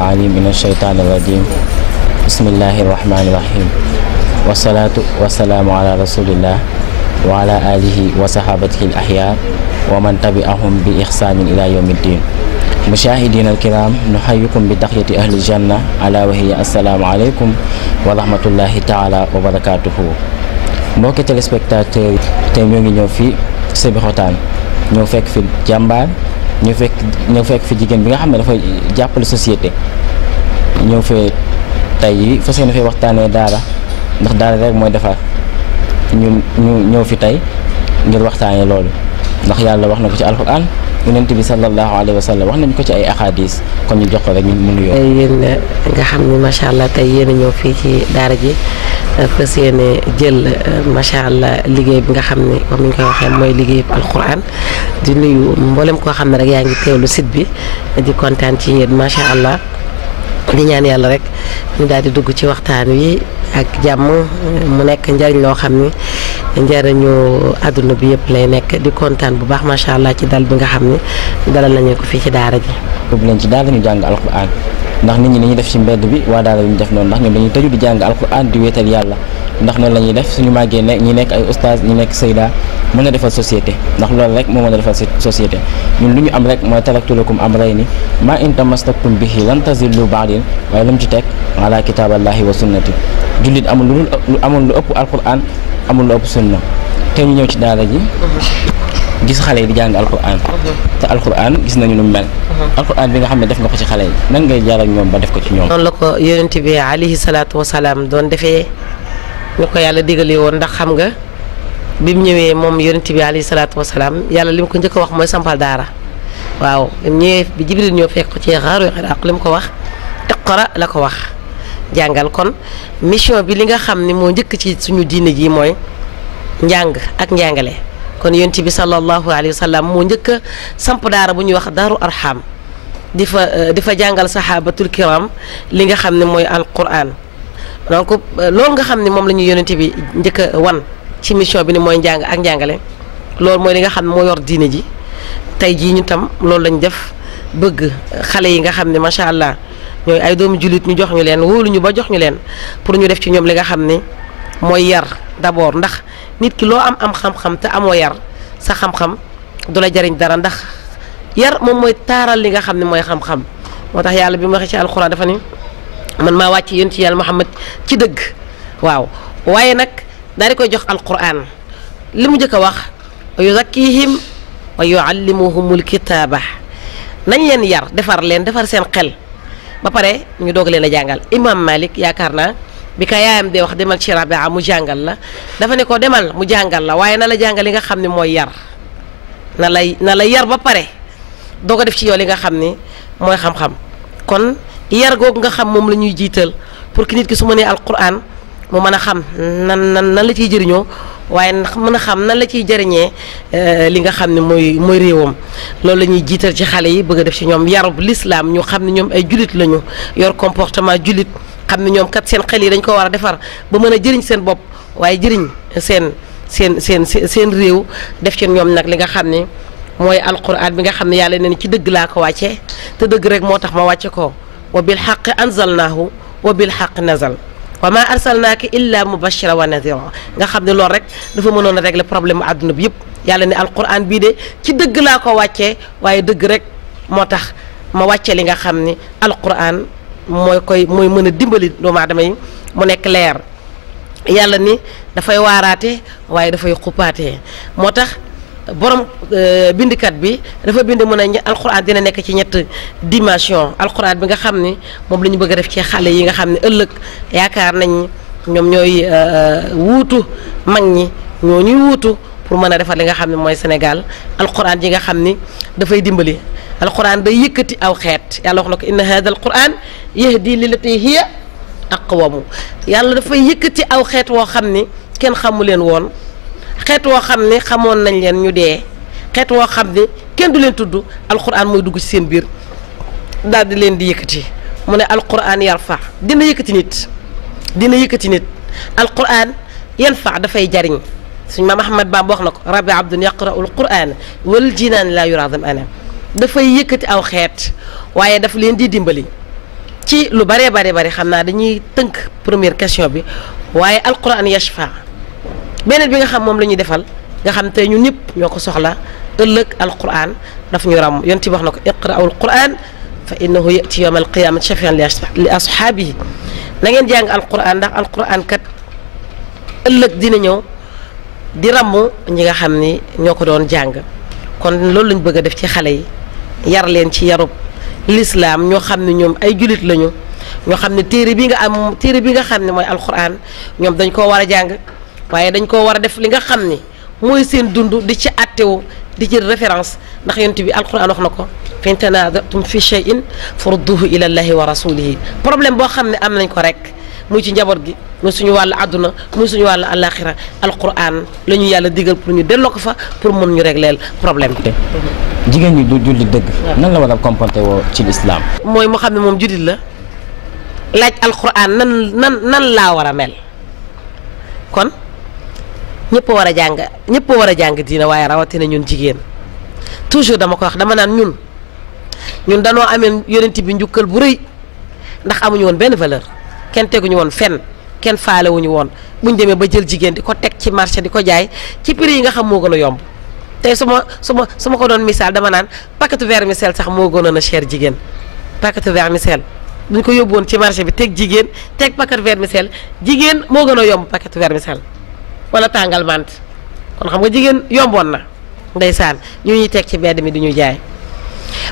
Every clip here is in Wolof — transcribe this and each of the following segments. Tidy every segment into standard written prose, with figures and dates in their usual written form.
العليم من الشيطان الرجيم بسم الله الرحمن الرحيم والصلاة والسلام على رسول الله وعلى آله وصحابته الأحياء ومن تبعهم بإحسان إلى يوم الدين. مشاهدينا الكرام نحييكم بتحية أهل الجنة على وهي السلام عليكم ورحمة الله تعالى وبركاته. mbokki téléspectateur tey ñoo ngi ñëw fii Sébikotane ñoo fekk fi jàmbaar ñoo fekk fi jigéen bi nga xam ne dafay jàppale société ñëw fee tey fas yéene fee waxtaanee daara ndax daara rek mooy defar ñu ñëw fi tey ngir waxtaanee loolu ndax yàlla wax na ko ci alxuraan yonent bi sallallahu alayhi wa sallam wax nañ ko ci ay ahadis kon ñu jox ko rek ñu nuyoo. yéen nga xam ni macha allah tey yéen a ñëw fii ci daara ji fas yéene jël macha allah liggéey bi nga xam ne comme ni ñu koy waxee mooy liggéey alquran di nuyu mboolem koo xam ne rek yaa ngi teewlu site bi di kontaan ci yéen macha allah di ñaan yàlla rek ñu daal di dugg ci waxtaan wi ak jàmm mu nekk njariñ loo xam ni njariñu àdduna bi yëpp lay nekk di kontaan bu baax macha allah ci dal bi nga xam ni dalal nañu ko fii ci daara ji. yóbbu leen ci daara ñu jàng alquran ndax nit ñi dañuy def ci mbedd bi waa daara ñu def noonu ndax ñoom dañuy tëju di jàng alquran di wéetal yàlla ndax noonu la ñuy def suñu màggee ne ñi nekk ay oustaz ñi nekk sayda mën a defal société ndax loolu rek moo mën a defal société ñun lu ñu am rek mooy taraktu lakum amrayni ma in tamassaktum bihi lan tazillu ba'di waaye lu mu ci teg ala kitaaballahi wa sunnati jullit amul lu ëpp alquran amul lu ëpp sunna te ñu ñëw ci daara ji gis xale yi di jàng alquran te alquran gis nañu nu mel alquran bi nga xam ne def nga ko ci xale yi nan ngay jaar ak ñoom ba def ko ci ñoom. noonu la ko yonent bi alayhi salaatu wa salaam doon defee ñu ko yàlla digalee woon ndax xam nga bi mu ñëwee moom yonent bi alayhi salaatu wa salaam yàlla li mu ko njëkk a wax mooy sampal daara waaw bi mu ñëwee bi Jibril ñëw fekk ko ci xaaru Hiraaq li mu ko wax iqra la ko wax jàngal kon mission bi li nga xam ni moo njëkk ci suñu diine ji mooy njàng ak njàngale. kon yonent bi sallallahu alayhi wa sallam moo njëkk a samp daara bu ñuy wax daaru arham di fa jàngal sahabatul kiram li nga xam ne mooy alquran donc loolu nga xam ne moom la ñu yonent bi njëkk a wan ci mission bi ni mooy njàng ak njàngale loolu mooy li nga xam ne moo yor diine ji tey jii ñu tam loolu lañ def bëgg xale yi nga xam ne macha allah ñooy ay doomu jullit ñu jox ñu leen wóolu ñu ba jox ñu leen pour ñu def ci ñoom li nga xam ne mooy yar d'abord ndax nit ki loo am xam-xam te amoo yar sa xam-xam du la jariñ dara ndax yar moom mooy taaral li nga xam ne mooy xam-xam moo tax yàlla bi mu waxee ci alxuraan dafa ni man maa wàcc yéen ci yàlla Muhammad ci dëgg waaw waaye nag daal di koy jox alquran li mu njëkk a wax wa yuzakkihim wa yuallimuhumul kitaaba nañ leen yar defar seen xel ba pare ñu doog leen a jàngal imam Malik yaakaar naa bi ka yaayam de wax demal ci rabia mu jàngal la dafa ne ko demal mu jàngal la waaye na la jàngal li nga xam ne mooy yar na la yar ba pare doo ko def ci yow li nga xam ni mooy xam-xam kon yar googu nga xam moom la ñuy jiital pour que nit ki su ma nee alquran mu mën a xam nan la ciy jëriñoo waaye mën a xam nan la ciy jëriñee li nga xam ne mooy réewam loolu la ñuy jiital ci xale yi bëgg a def ci ñoom yarub l'islam ñu xam ne ñoom ay jullit lañu yor comportement jullit xam ne ñoom kat seen xel yi dañ ko war a defar ba mën a jëriñ seen bopp waaye jëriñ seen réew def ci ñoom nag li nga xam ne mooy alquran bi nga xam ne yàlla ne ci dëgg laa ko wàccee te dëgg rek moo tax ma wàcce ko wa bil xaq anzalnaahu wa bil xaq nazal wa ma arsalnaaka illa mubashira wa nadira nga xam ne loolu rek dafa mënoon a régler problème mu àdduna bi yëpp yàlla ne alquran bii de ci dëgg laa ko wàccee waaye dëgg rek moo tax ma wàcce li nga xam ni alquran mooy mën a dimbali doomu aadama yi mu nekk leer yàlla ni dafay waaraate waaye dafay xuppaatee moo tax borom bindikat bi dafa bind mën a alquran dina nekk ci ñett dimension alquran bi nga xam ni moom la ñu bëgg a def ci xale yi nga xam ne ëllëg yaakaar nañ ñoom ñooy wuutu mag ñi ñoo ñuy wuutu pour mën a defar li nga xam ne mooy Sénégal alquran ji nga xam ni dafay dimbali alquran day yëkkati aw xeet yàlla wax na ko inna hada alquran yahdi lillati hiya aqwamu yàlla dafay yëkkati aw xeet woo xam ni kenn xamu leen woon xeet woo xam ne xamoon nañ leen ñu dee xeet woo xam ne kenn du leen tudd alquran mooy dugg ci seen biir daal di leen di yëkkati mu ne alquran yarfa dina yëkkati nit alquran yanfa dafay jariñ suñ maam Ahmad Bamba wax na ko rabbi abdun yaqra'ul quran wal jinaan la yurazam ana dafay yëkkati aw xeet waaye daf leen di dimbali ci lu bare xam naa dañuy tënk première question bi waaye alquran yashfa beneen bi nga xam moom la ñuy defal nga xam tey ñun ñëpp ñoo ko soxla ëllëg alquran daf ñu ram yonent bi wax na ko iqra'u alquran fa innahu yati yawma alqiyamati shafian li ashaabihi na ngeen jàng alquran ndax alquran kat ëllëg dina ñëw di ramm ñi nga xam ni ñoo ko doon jàng kon loolu lañ bëgg a def ci xale yi yar leen ci yarub l'islam ñoo xam ne ñoom ay julit lañu ñoo xam ne téere bi nga xam ne mooy alquran ñoom dañ koo war a jàng waaye dañ koo war a def li nga xam ni mooy seen dund di ci attewu di ci référence ndax yonent bi alquran wax na ko fa in tanaazatum fi shay'in farudduhu ila llahi wa rasulihi problème boo xam ne am nañ ko rek muy ci njaboot gi muy suñu wàllu àdduna muy suñu wàllu àllaaxira alquran la ñu yàlla digal pour ñu delloo ko fa pour mën ñu régleel problème bi. jigéen ñi du jullit dëgg. nan la war a comporter woo ci lislaam. mooy moo xam ne moom jullit la laaj alquran nan laa war a mel kon ñëpp war a jàng diina waaye rawatina ñun jigéen toujours dama ko wax dama naan ñun danoo amee yonent bi njukkal bu rëy ndax amuñu woon benn valeur. kenn teguñu woon fenn kenn faalewuñu woon buñ demee ba jël jigéen di ko teg ci marché di ko jaay ci prix yi nga xam moo gën a yomb tey su ma ko doon misaal dama naan paquetu vermicelle sax moo gënoon a cher jigéen paquetu vermicelle buñ ko yóbbu woon ci marché bi teg jigéen teg paquetu vermicelle jigéen moo gën a yomb paquetu vermicelle wala tàngal mante kon xam nga jigéen yomboon na ndeysaan ñu ñuy teg ci mbedd mi di ñu jaay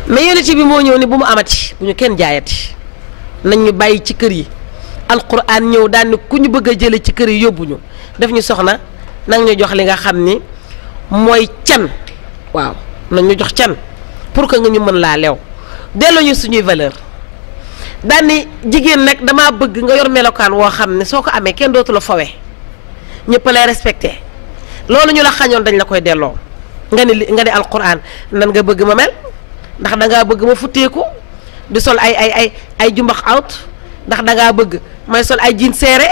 mais yonent bi moo ñëw ni bu mu amati bu ñu kenn jaayati nañ ñu bàyyi ci kër yi alquran ñëw daan ni ku ñu bëgg a jële ci kër yi yóbbuñu def ñu soxna nag ñu jox li nga xam ni mooy can waaw nañ ñu jox can pour que nga ñu mën laa lew delloo ñu suñuy valeur daan ni jigéen nag damaa bëgg nga yor melokaan woo xam ne soo ko amee kenn dootu la fawe ñëpp lay respecté loolu ñu la xañoon dañ la koy delloo nga ni alquran nan nga bëgg ma mel ndax dangaa bëgg ma futteeku di sol ay jumbax out ndax dangaa bëgg may sol ay jean serré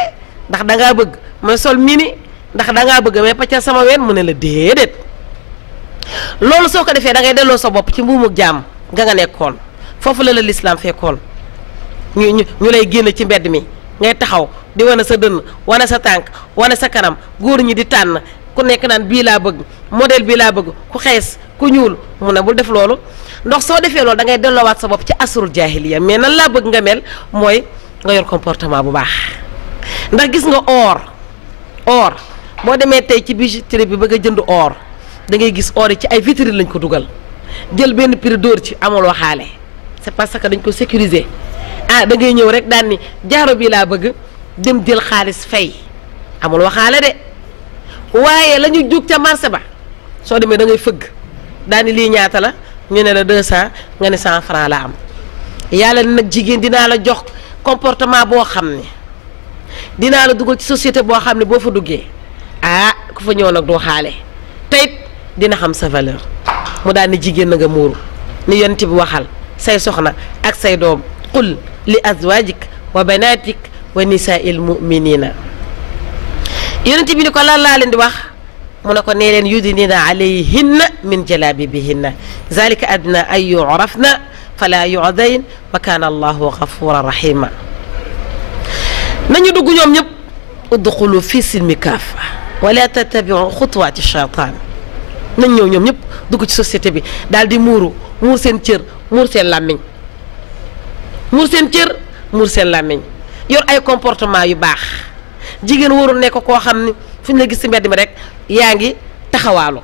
ndax dangaa bëgg may sol mini ndax dangaa bëgg may paccal sama ween mu ne la déedéet loolu soo ko defee da ngay delloo sa bopp ci mbuumuk jaam nga nekkoon foofu la lislaam fekkoon ñu lay génn ci mbedd mi ngay taxaw di wane sa dënn wane sa tànk wane sa kanam góor ñi di tànn ku nekk naan bii laa bëgg modèle bii laa bëgg ku xees ku ñuul mu ne bul def loolu ndox soo defee loolu da ngay delloowaat sa bopp ci asrul jaahiliya mais nan laa bëgg nga mel mooy nga yor comportement bu baax ndax gis nga or boo demee tey ci bijouterie bi bëgg a jënd or da ngay gis or yi ci ay vitrine lañ ko dugal jël benn prix dóor ci amul waxaale c'est parce que dañ ko sécuriser da ngay ñëw rek daan ni jaaro bi laa bëgg dem jël xaalis fay amul waxaale de waaye la ñu jug ca marché ba soo demee da ngay fëgg daan ni lii ñaata la ñu ne la 200 nga ne 100 francs la am yàlla nag jigéen dinaa la jox comportement boo xam ne dinaa la dugal ci société boo xam ne boo fa duggee ku fa ñëw nag doo xaale teyit dina xam sa valeur mu daal ni jigéen na nga muuru ni yonent bi waxal say soxna ak say doom qul li azwajik wa banatik wa nisaa'il mu'minina yonent bi ni ko lan laa leen di wax mu ne ko nee leen yudnina alayhinna min jalabibihinna zalika adna an yu'rafna fala yu'dayn wa kana allahu ghafuran rahima nañu dugg ñoom ñëpp udxulu fi silmi kaafa wala tattabi'u xutuwaati shaytaan nañ ñëw ñoom ñëpp dugg ci société bi daal di muur seen cër muur seen làmmiñ muur seen làmmiñ yor ay comportement yu baax jigéen warul nekk koo xam ne fu ñu la gis ci mbedd mi rek yaa ngi taxawaalu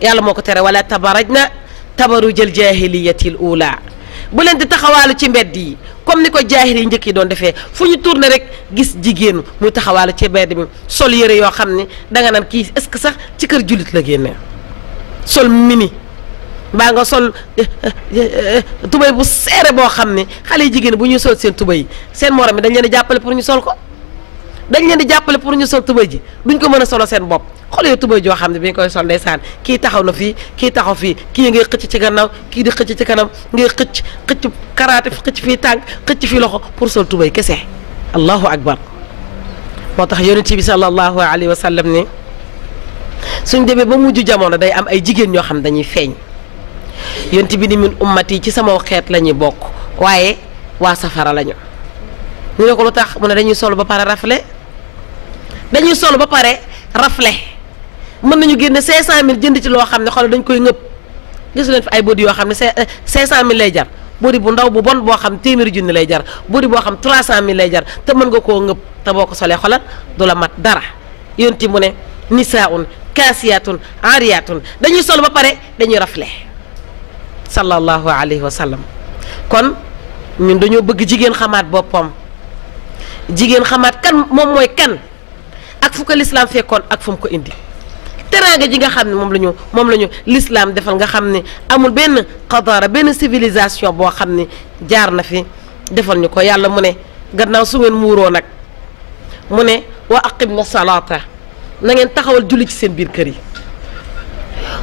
yàlla moo ko tere wala tabarajna tabarujal jaahiliyatil ula bu leen di taxawaalu ci mbedd yi comme ni ko jaahil yi njëkk yi doon defee fu ñu tourné rek gis jigéen muy taxawaalu ci mbedd mi sol yére yoo xam ne danga naan kii est-ce que sax ci kër jullit la génne sol mini mbaa nga sol tubay bu seere boo xam ne xale yi jigéen bu ñuy sol seen tubay seen morom mi dañ leen di jàppale pour ñu sol ko dañ leen di jàppale pour ñu sol tubay ji duñ ko mën a solo seen bopp xoolee tubay joo xam ne bi ñu koy sol ndeysaan kii taxaw na fii kii taxaw fii kii ngay xëcc ci gannaaw kii di xëcc ci kanam ngay xëcc karaate xëcc fii tànk xëcc fii loxo pour sol tubay kese allahu akbar moo tax yonent bi sallallahu alayhi wa sallam ni suñ demee ba mujj jamono day am ay jigéen ñoo xam dañuy feeñ yonent bi ni min ummati ci sama xeet la ñuy bokk waaye waa safara lañu ñu ne ko lu tax mu ne dañuy solu ba pare rafle dañuy solu ba pare rafle mën nañu génne 500000 jënd ci loo xam ne xoolal dañ koy ngëpp gisu leen fi ay body yoo xam ne 500000 lay jar body bu ndaw bu bon boo xam téeméeri junni lay jar body boo xam 300000 lay jar te mën nga koo ngëpp te boo ko solee xoolal du la mat dara yonti mu ne nisaun kaasiyaatun aariyaatun dañuy sol ba pare dañuy rafle sallallahu alayhi wa sallam kon ñun dañoo bëgg jigéen xamaat boppam jigéen xamaat kan moom mooy kan ak fu ko lislaam fekkoon ak fu mu ko indi teraanga ji nga xam ne moom la ñu lislaam defal nga xam ne amul benn xadaara benn civilisation boo xam ne jaar na fi defal ñu ko yàlla mu ne gannaaw su ngeen muuroo nag mu ne wa aqimna salaata na ngeen taxawal julli ci seen biir kër yi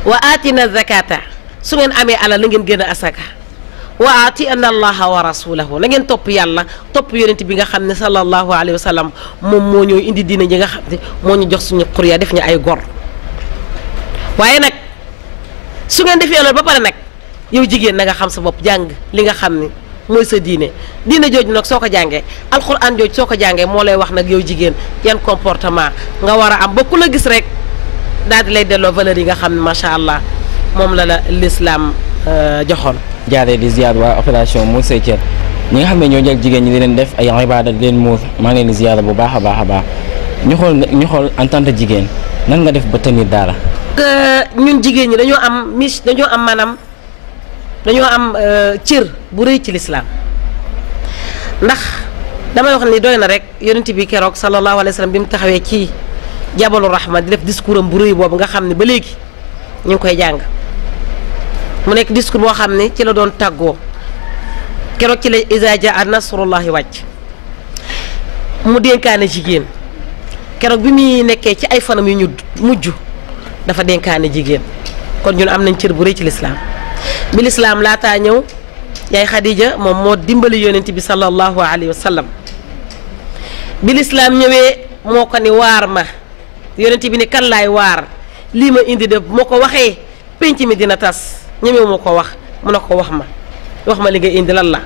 wa aatina zakata su ngeen amee alal na ngeen génn asaka wa atina allaha wa rasulahu na ngeen topp yàlla topp yonent bi nga xam ne sallallahu alayhi wa sallam moom moo ñëw indi diina ji nga xam ne moo ñu jox suñu xurya def ñu ay gor waaye nag su ngeen defee loolu ba pare nag yow jigéen na nga xam sa bopp jàng li nga xam ne mooy sa diine jooju nag soo ko jàngee alxuraan jooju soo ko jàngee moo lay wax nag yow jigéen yan comportement nga war a am ba ku la gis rek daal di lay delloo valeur yi nga xam ne macha allah moom la l'islam joxoon. jaaree di ziar waa opération Muur Say Cër ñi nga xam ne ñoo jël jigéen ñi di leen def ay ibaada di leen muur maa ngi leen di ziar bu baax a baax a baax ñu xool en tant que jigéen nan nga def ba tenir daara. ñun jigéen ñi dañoo am maanaam dañoo am cër bu rëy ci lislaam ndax damay wax ni doy na rek yonent bi keroog sallallahu alayhi wa sallam bi mu taxawee ci jabalu rahma di def discours am bu rëy boobu nga xam ne ba léegi ñu ngi koy jàng mu nekk discours boo xam ne ci la doon tàggoo keroog ci la iza jaa nasrullahi wàcc mu dénkaane jigéen keroog bi muy nekkee ci ay fanam yu ñu mujj dafa dénkaane jigéen kon ñun am nañ cër bu rëy ci lislaam bi lislaam laataa ñëw yaay Xadija moom moo dimbali yonent bi sallallahu alayhi wa sallam bi lislaam ñëwee moo ko ni waar ma yonent bi ni kan laay waar lii ma indi de moo ko waxee penc mi dina tas ñemewu ma ko wax mu ne ko wax ma li nga indi lan la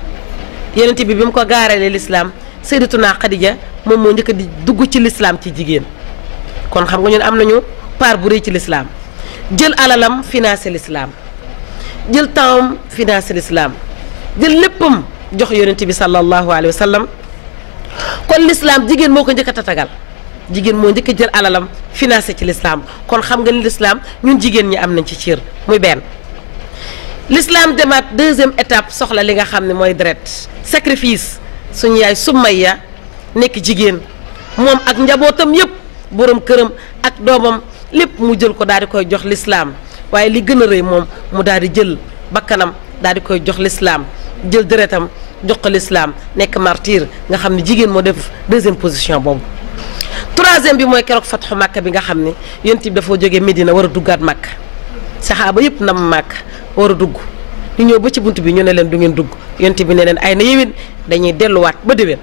yonent bi bi mu ko gaaralee lislaam sayyidatuna Xadija moom moo njëkk di dugg ci lislaam ci jigéen kon xam nga ñun am nañu part bu rëy ci lislaam jël alalam financé lislaam jël tempsam financé lislaam jël léppam jox yonent bi sallallahu alayhi wa sallam kon lislaam jigéen moo ko njëkk a tatagal jigéen moo njëkk a jël alalam financé ci lislaam kon xam nga ni lislaam ñun jigéen ñi am nañ ci cër muy benn lislaam demaat deuxième étape soxla li nga xam ne mooy deret sacrifice suñu yaay Sumayya nekk jigéen moom ak njabootam yëpp borom këram ak doomam lépp mu jël ko daal di koy jox lislaam waaye li gën a rëy moom mu daal di jël bakkanam daal di koy jox lislaam jël deretam jox ko lislaam nekk martyr nga xam ne jigéen moo def deuxième position boobu. troisième bi mooy keroog fatxu Makka bi nga xam ne yonent bi dafa jógee Medina war a duggaat Makka saxaaba yëpp nam Makka war a dugg ñu ñëw ba ci bunt bi ñu ne leen du ngeen dugg yonent bi ne leen ay na yéwén dañuy delluwaat ba déwén.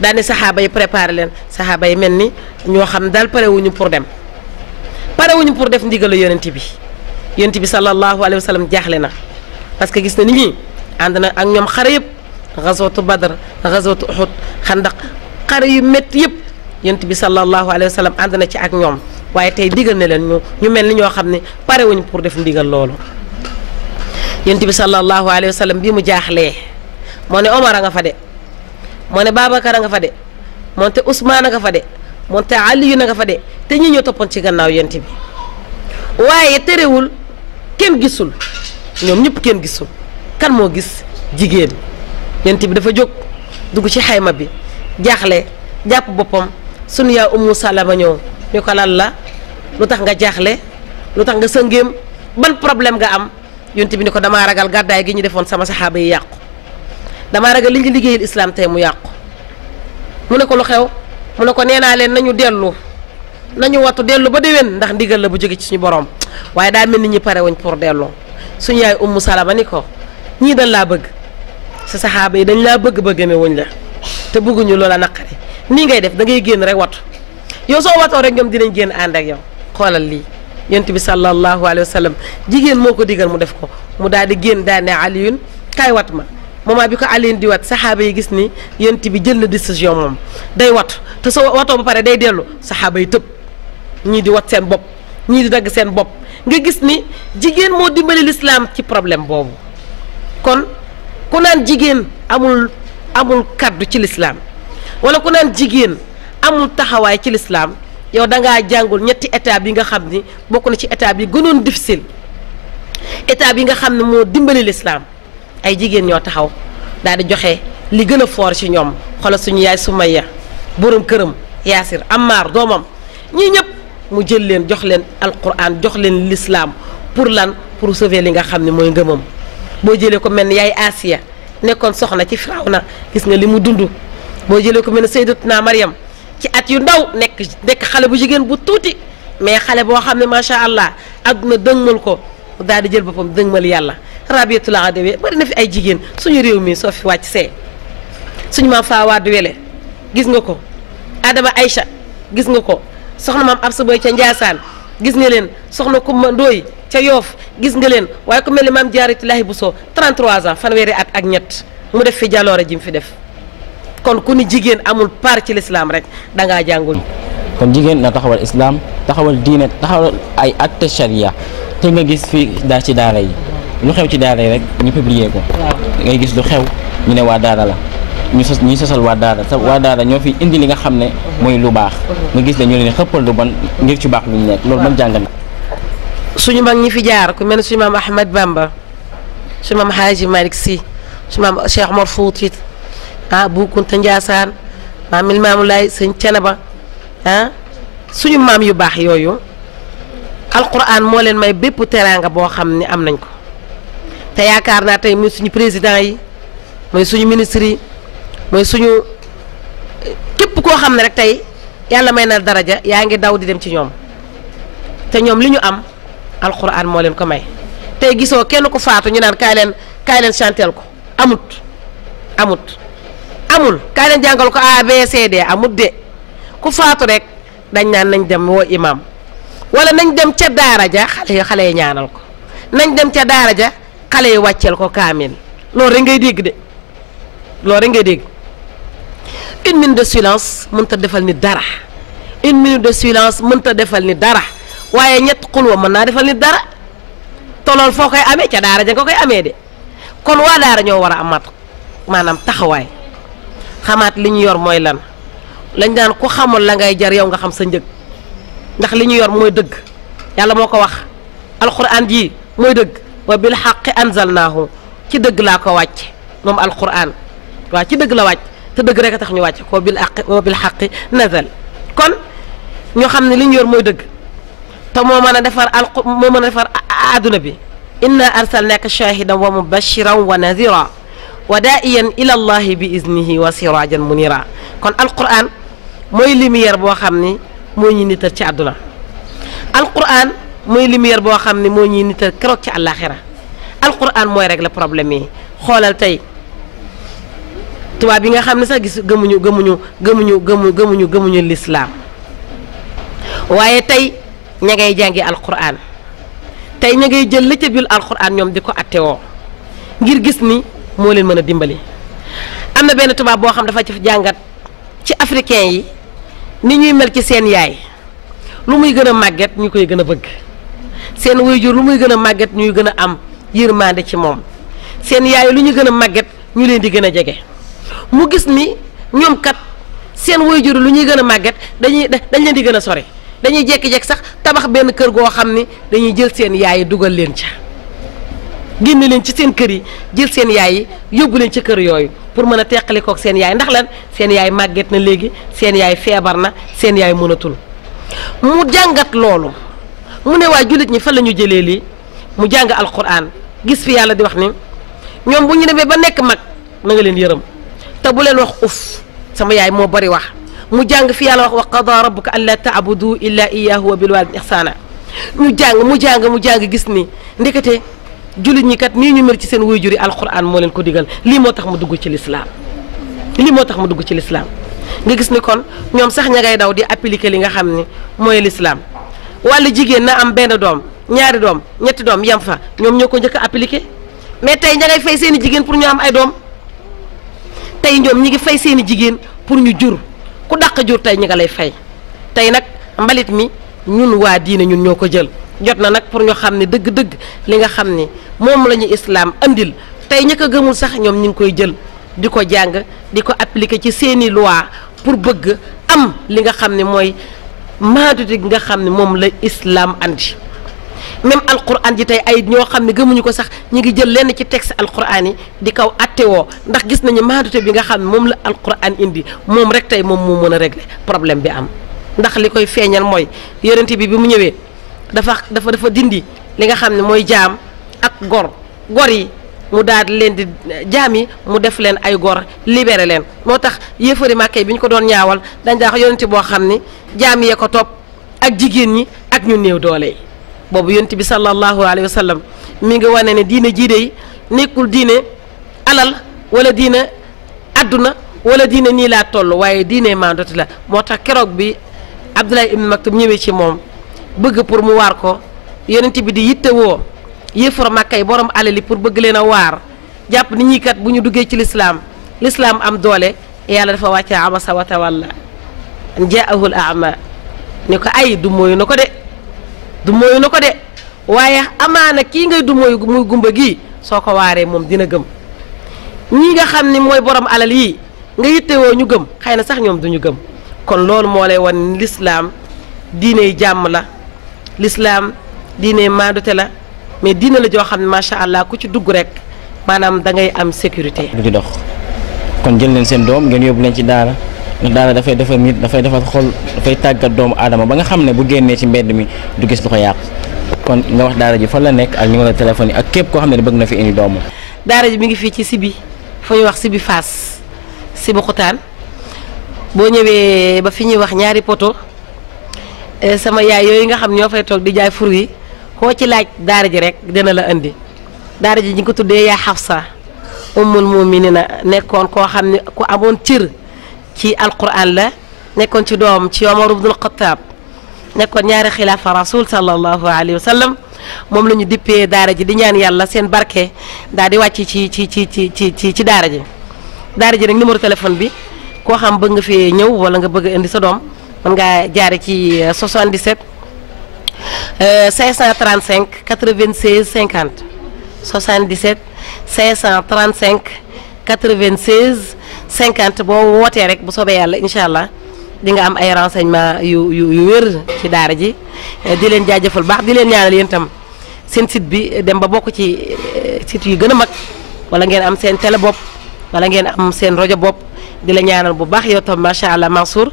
daane saxaaba yi préparé leen saxaaba yi mel ni ñoo xam ne daal parewuñu pour dem parewuñu pour def ndigalu yonent bi sallallahu alayhi wa sallam jaaxle na parce que gis na nit ñi ànd na ak ñoom xare yëpp gazwatu Badr gazwatu Uhud xandaq xare yu métti yëpp yonent bi sallallahu alayhi wa sallam ànd na ci ak ñoom waaye tey digal na leen ñu mel ni ñoo xam ne parewuñu pour def ndigal loolu yonent bi sallallahu alayhi wa sallam bii mu jaaxlee moo ne Omar a nga fa de moo ne Babacar a nga fa de moonte Ousmane a nga fa de moonte Aliyu na nga fa de te ñi ñoo toppoon ci gannaaw yonent bi waaye terewul kenn gisul ñoom ñëpp kenn gisul kan moo gis jigéen yonent bi dafa jóg dugg ci xayma bi jaaxle jàpp boppam sunu yaa Ummu Salama ñëw ñu ko lan la lu tax nga jaaxle lu tax nga sëngéem ban problème nga am yonent bi ni ko damaa ragal gàddaay gi ñu defoon sama saxaaba yi yàqu damaa ragal li ñu liggéeyal islam tey mu yàqu mu ne ko lu xew mu ne ko nee naa leen nañu wattu dellu ba déwén ndax ndigal la bu jóge ci suñu borom waaye daa mel ni ñi pare wuñ pour delloo suñu yaay Ummu Salama ni ko ñii dañ laa bëgg sa saxaaba yi dañ laa bëgg ba gëme wuñ la te bëgguñu loola naqari nii ngay def da ngay génn rek wattu yow soo watoo rek ñoom dinañ génn ànd ak yow xoolal lii yonent bi sallallahu alayhi wa sallam jigéen moo ko digal mu def ko mu daal di génn daal ne Aliyun kaay wat ma moment bi ko Aliin di wat saxaaba yi gis ni yonent bi jël na décision moom day wat te soo watoo ba pare day dellu saxaaba yi tëb ñii di wat seen bopp ñii di dagg seen bopp nga gis ni jigéen moo dimbali lislaam ci problème boobu. kon ku naan jigéen amul kaddu ci lislaam wala ku naan jigéen amul taxawaay ci lislaam yow dangaa jàngul ñetti étape yi nga xam ni bokk na ci étape yi gënoon difficile étape yi nga xam ne moo dimbali lislaam ay jigéen ñoo taxaw daal di joxe li gën a fort ci ñoom xoolal suñu yaay Sumayya borom këram Yaasir Ammaar doomam ñii ñëpp mu jël leen jox leen alquran jox leen lislaam pour lan pour sauver li nga xam ne mooy ngëmam. boo jëlee ko mel ni yaay Asiya nekkoon soxna ci Firawna gis nga li mu dund boo jëlee ko mel ni Sayyidatuna Maryam ci at yu ndaw nekk xale bu jigéen bu tuuti mais xale boo xam ne macha allah adduna dëngmal ko daal di jël boppam dëngmal yàlla. Rabiatul Adawi bari na fi ay jigéen suñu réew mi soo fi wàcc see suñu maam Fawade Wele gis nga ko Adama Aïcha gis nga ko soxna maam Absa Boy ca Njaasaan gis nga leen soxna Kumba Ndooy ca Yoof gis nga leen waaye ku mel ni maam Jaaratullaahi Buso 33 ans fanweeri at ak ñett mu def fi jaloore ji mu fi def kon ku ni jigéen amul part ci lislaam rek dangaa jàngul. kon jigéen na taxawal islam taxawal diine taxawal ay acte charia te nga gis fii ci daara yi lu xew ci daara yi rek ñu publier ko. ngay gis lu xew ñu ne waa daara la ñuy sosal waa daara te waa daara ñoo fi indi li nga xam ne mooy lu baax nga gis ne ñu leen xëppal lu bon ngir ci baax lu ñu nekk loolu man jàngal. suñu mag ñi fi jaar ku mel ne suñu maam Ahmad Bamba suñu maam Haaji Malick Sy suñu maam Cheikh Omar Fouti Bu Kunta Njaasaan maam Limaamu Laay sëñ Cenaba suñu maam yu baax yooyu alquran moo leen may bépp teraanga boo xam ne am nañ ko te yaakaar naa tey muy suñu président yi mooy suñu ministre yi mooy suñu képp koo xam ne rek tey yàlla may na daraja yaa ngi daw di dem ci ñoom te ñoom li ñu am alquran moo leen ko may tey gisoo kenn ko faatu ñu naan kaay leen chanteel ko amul kaay leen jàngal ko ABCD amut de ku faatu rek dañ naan nañ dem woo imam wala nañ dem ca daara ja xale yi ñaanal ko nañ dem ca daara ja xale yi wàcceel ko kaamil loolu rek ngay dégg de loolu rek ngay dégg une minute de silence mënta defal ni dara une minute de silence mënta defal ni dara waaye ñett xulwa mën naa defal ni dara te loolu foo koy amee ca daara ja nga koy amee de kon waa daara ñoo war a amaat maanaam taxawaay xamaat li ñu yor mooy lan lañ daan ku xamul la ngay jar yow nga xam sa njëg ndax li ñu yor mooy dëgg yàlla moo ko wax alquran ji mooy dëgg wa bil xaqi anzalnaahu ci dëgg laa ko wàcc moom alquran waaw ci dëgg la wàcc te dëgg rek a tax ñu wàcc ko bil xaqi nazal kon ñoo xam ne li ñu yor mooy dëgg te moo mën a defar moo mën a defar adduna bi inna arsalnaaka shahidan wa mubashiran wa nadira wa daa'iyan ila allahi bi iznihi wa sirajan munira kon alquran mooy lumière boo xam ni moo ñuy nital ci àdduna alquran mooy lumière boo xam ne moo ñuy nital keroog ci àllaaxira alquran mooy régler problème yi xoolal tey tubaab yi nga xam ne sax gis gëmuñu lislaam waaye tey ña ngay jàngi alquran tey ña ngay jël la ca biir alquran ñoom di ko attewoo ngir gis ni moo leen mën a dimbali. am na benn tubaab boo xam dafa ci jàngat ci africain yi ni ñuy mel ci seen yaay lu muy gën a màgget ñu koy gën a bëgg seen waajur lu muy gën a màgget ñuy gën a am yërmande ci moom seen yaay lu ñu gën a màgget ñu leen di gën a jege mu gis ni ñoom kat seen waajur lu ñuy gën a màgget dañ leen di gën a sori dañuy jékki-jékki sax tabax benn kër goo xam ni dañuy jël seen yaay yi dugal leen ca génne leen ci seen kër yi jël seen yaay yi yóbbu leen ci kër yooyu pour mën a teqali kook seen yaay ndax lan seen yaay màgget na léegi seen yaay feebar na seen yaay mënatul mu jàngat loolu mu ne waa jullit ñi fan la ñu jëlee lii mu jàng alquran gis fi yàlla di wax ni ñoom bu ñu demee ba nekk mag na nga leen yërëm te bu leen wax uf sama yaay moo bari wax mu jàng fi yàlla wax wa qada rabbuka an la taabudu illa iyyahu wa bil walidayni ihsana mu jàng gis ni ndekete jullit ñi kat nii ñu mel ci seen waajur yi alquran moo leen ko digal lii moo tax mu dugg ci lislaam nga gis ni kon ñoom sax ña ngay daw di appliquer li nga xam ni mooy lislaam wala jigéen na am benn doom ñaari doom ñetti doom yam fa ñoom ñoo ko njëkk a appliquer mais tey ña ngay fay seen i jigéen pour ñu am ay doom tey ñoom ñi ngi fay seeni jigéen pour ñu jur ku dàq jur tey ñi nga lay fay tey nag mbalit mi ñun waa diine ñun ñoo ko jël jot na nag pour ñu xam ne dëgg-dëgg li nga xam ne moom la ñu islaam andil tey ñi ko gëmul sax ñoom ñi ngi koy jël di ko jàng di ko appliquer ci seeni loi pour bëgg am li nga xam ne mooy maadute gi nga xam ne moom la islaam andi même alquran ji tey ay ñoo xam ne gëmuñu ko sax ñu ngi jël lenn ci texte alquran yi di kaw attewoo ndax gis nañu maadute bi nga xam ne moom la alquran indi moom rek tey moom moo mën a régler problème bi am ndax li koy feeñal mooy yonent bi mu ñëwee dafa dindi li nga xam ne mooy jaam ak gor yi mu daal leen di jaam yi mu def leen ay gor libéré leen moo tax yéefari Màkka bi ñu ko doon ñaawal dañ daa wax yonent boo xam ni jaam yee ko topp ak jigéen ñi ak ñu néew doole yi boobu yonent bi sallallahu alayhi wa sallam mi ngi wane ne diine jiide yi nekkul diine alal wala diine adduna wala diine nii laa toll waaye diine maandoti la moo tax keroog bi Abdullah ibn Maktum ñëwee ci moom bëgg pour mu waar ko yonent bi di yittewoo yéefar Màkka yi borom alal yi pour bëgg leen a waar jàpp ni ñii kat bu ñu duggee ci lislaam am doole yàlla dafa wàcce abasa wa tawalla an jaahu al a'ma ni ko ay du mooyu na ko de waaye amaana kii ngay du mooyu muy gumba gii soo ko waaree moom dina gëm ñii nga xam ni mooy borom alal yi nga yittewoo ñu gëm xëy na sax ñoom duñu gëm kon loolu moo lay wan lislaam diine jàmm la lislaam diine maandute la mais diine la joo xam ne macha allah ku ci dugg rek maanaam da ngay am sécurité. du ci dox kon jël leen seen doom ngeen yóbbu leen ci daara ndax daara dafay defar nit dafay defar xol dafay tàggat doomu aadama ba nga xam ne bu génnee ci mbedd mi du gis lu ko yàq kon nga wax daara ji fan la nekk ak numéro téléphone yi ak képp koo xam ne bëgg na fi indi doomu. daara ji mi ngi fii ci Sibi fu ñuy wax Sibi Fass Sibi Xutaan boo ñëwee ba fi ñuy wax ñaari poto sama yaay yooyu nga xam ñoo fay toog di jaay fur yi koo ci laaj daara ji rek dina la indi daara ji ñu ko tuddee yaa Xafsa ummul muminina nekkoon koo xam ne ku amoon cër ci alquran la nekkoon ci doom ci Omar ibnul Xattaab nekkoon ñaari xilaafa rasul sallallahu alayhi wa sallam moom la ñu dippee daara ji di ñaan yàlla seen barke daal di wàcc ci daara ji nag numéro téléphone bi koo xam bëgg nga fee ñëw wala nga bëgg indi sa doom mën ngaa jaare ci 77 535 96 50 77 535 96 50 boo wootee rek bu soobee yàlla incha allah di nga am ay renseignement yu wér ci daara ji di leen jaajëfal baax di leen ñaanal yéen tam seen site bi dem ba bokk ci site yu gën a mag wala ngeen am seen télé bopp wala ngeen am seen rajo bopp di la ñaanal bu baax yow tam macha allah Mansour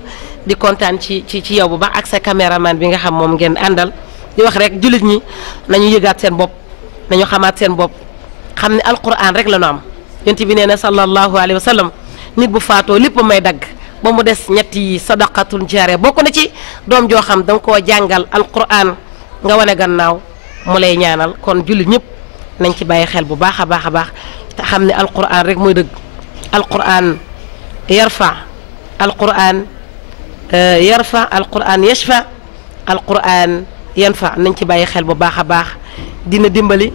di kontaan ci yow bu baax ak sa caméraman bi nga xam moom ngeen àndal di wax rek jullit ñi nañu yëgaat seen bopp nañu xamaat seen bopp xam ne alquran rek la ñu am yonent bi nee na sallallahu alayhi wa sallam nit bu faatoo lépp may dagg ba mu des ñetti sadaqatul jaariya bokk na ci doom joo xam da nga koo jàngal alquran nga wane gannaaw mu lay ñaanal kon jullit ñëpp nañ ci bàyyi xel bu baax a baax a baax te xam ne alquran rek mooy dëgg alquran yarfa alquran yashfa alquran yanfa nañ ci bàyyi xel bu baax a baax dina dimbali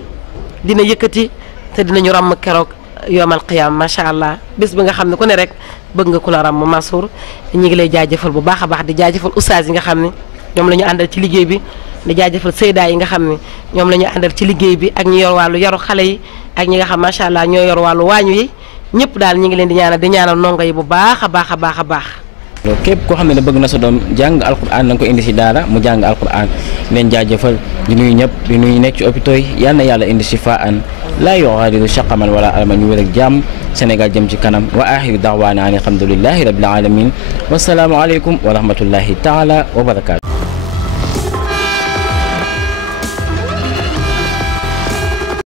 dina yëkkati te dinañu ràmm keroog yoomal qiyaam macha allah bés bi nga xam ne ku ne rek bëgg nga ku la ràmm Mansour ñi ngi lay jaajëfal bu baax a baax di jaajëfal oustaz yi nga xam ne ñoom la ñu àndal ci liggéey bi di jaajëfal seydaa yi nga xam ne ñoom la ñu àndal ci liggéey bi ak ñi yor wàllu yaru xale yi ak ñi nga xam macha allah ñoo yor wàllu waañu yi ñëpp daal ñi ngi leen di ñaanal ndongo yi bu baax a baax a baax a baax. képp koo xam ne bëgg na sa doom jàng alquran na nga ko indi si daara mu jàng alquran leen jaajëfal di nuyu ñëpp di nuyu nekk ci hôpitaux yi yal na yàlla indi shifaan laa yughadiru saqaman wala alman ñu wér ak jàmm Sénégal jëm ci kanam wa axiru daawaana an alhamdulillahi rabbil alamin wasalaamu aleykum wa rahmatullahi taala wa barakaatu.